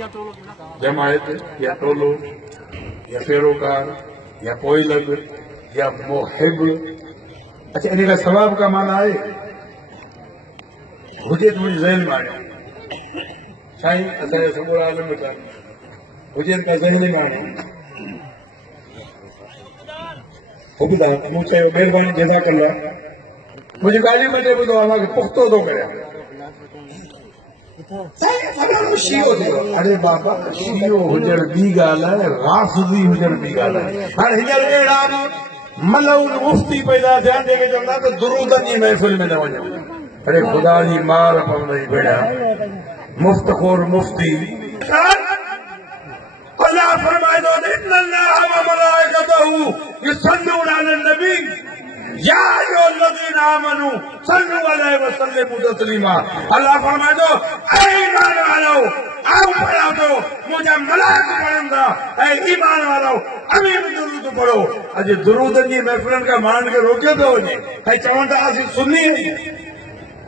जमायत या टोलो या पेरोकार या पोइलग या मोहिब। अच्छा, इन का सवाब का माना है हुजे तुझी ज़हन में आया साईं असांजे समूरा आलम में हुजे का ज़हन में आया हुबदा मूं चयो महिरबानी जज़ाकल्लाह मुझे गाड़ी में दे ॿुधो आहे पुख्तो थो करियां। अरे बाबा शियो हुजण ॿी ॻाल्हि आहे, राफ़िज़ी हुजण ॿी ॻाल्हि आहे। हाणे हींअर अहिड़ा मलऊल मुफ्ती पैदा थिया जेके चवंदा त दुरूदनि जी महफ़िल में न वञो। अरे ख़ुदा जी मार पवंदई भेड़ा मुफ़्त खोर मुफ्ती। अल्लाह फरमाए थो इन्नल्लाह व मलाइकतहू युसल्लूना अलन नबी या अय्युहल्लज़ीना आमनू सल्लू अलैहि व सल्लिमू तस्लीमा। अल्लाह फरमाए थो ऐ ईमान वालो आओ पढ़ो तो मुझे मलाइक पढ़ंदा ऐ ईमान वालो अभी भी दुरूद पढ़ो। अॼु दुरूदनि जी महफ़िलनि खां माण्हुनि खे रोकियो थो वञे ऐं चवनि था असीं सुन्नी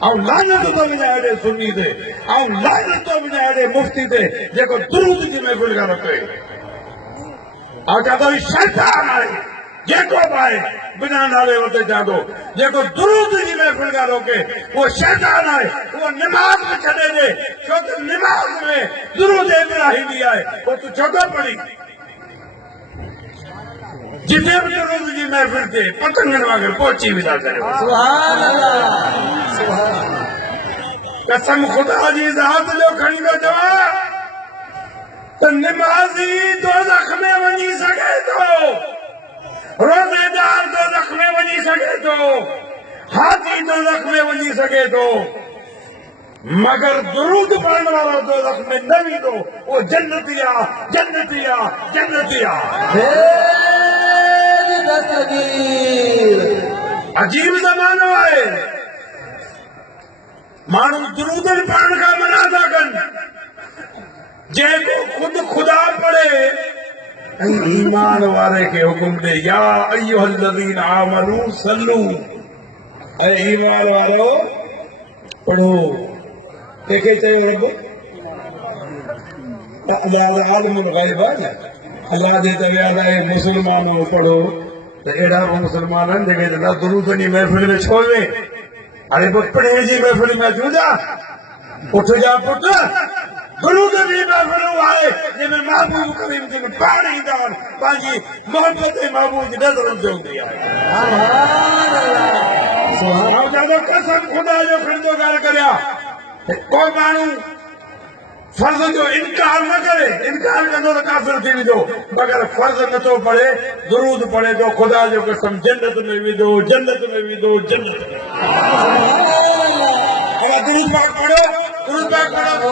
ऐं लानत थो विझां अहिड़े सुन्नी ते ऐं लानत थो विझां अहिड़े मुफ्ती ते जेको दुरूद जी महफ़िल खां रोके। ऐं चवां थो शैतान आहे जेको बि आहे बिना नाले वते चवां थो जेको दुरूद जी महफ़िल खां रोके उहो शैतान आहे। उहो निमाज़ में छॾे ॾे छो त निमाज़ में दुरूद इब्राहिमी आहे पोइ तूं छो थो पढ़ी। जिते भी दुरूद जी महफ़िल थे पतंगन वांगुरु पहुची विदा करियो। सुभान अल्लाह सुभान कसम खुदा जी ज़ात जो खणी थो चवां त निमाज़ी दोज़ख में वञी सघे थो, रोज़ेदार दोज़ख में वञी सघे थो, हाजी दोज़ख में वञी सघे थो, मगर दुरूद पढ़ण वारो दोज़ख में न वेंदो। वो जन्नती आहे जन्नती आहे जन्नती आहे। अजीब ज़मानो आहे, माण्हू दुरूद पढ़ण खां मना था कनि। जेको खुद खुदा पढ़े ऐं ईमान वारे खे हुकुम ॾे या अय्युहल्लज़ीना आमनू सल्लू ऐं ईमान वारो पढ़ो। कंहिंखे चयो रब अल्लाह आलिमुल ग़ैब आहे न, अल्लाह जे त विया आहे मुस्लमानों पढ़ो त अहिड़ा बि मुस्लमान आहिनि जेके चवंदा दुरूद जी महफ़िल में छो वे। अरे पोइ पढ़े जी महफ़िल में अचूं था उठ जा पुट। दुरूद जी महफ़िल आहे जंहिंमें महबूब करीम जन पाण ईंदा आहिनि पंहिंजी मोहबत महबूब जी नज़र हूंदी आहे। कसम ख़ुदा जो खणंदो ॻाल्हि करियां को माण्हू फर्ज़ जो इनकार न करे, इनकार कंदो त काफ़िर थी वेंदो, मगर फर्ज़ नथो पढ़े दुरूद पढ़े तो ख़ुदा जो कसम जन्नत में वेंदो जन्नत में वेंदो जन्नत में। दुरूद पाक पढ़ो दुरूद पाक पढ़ो।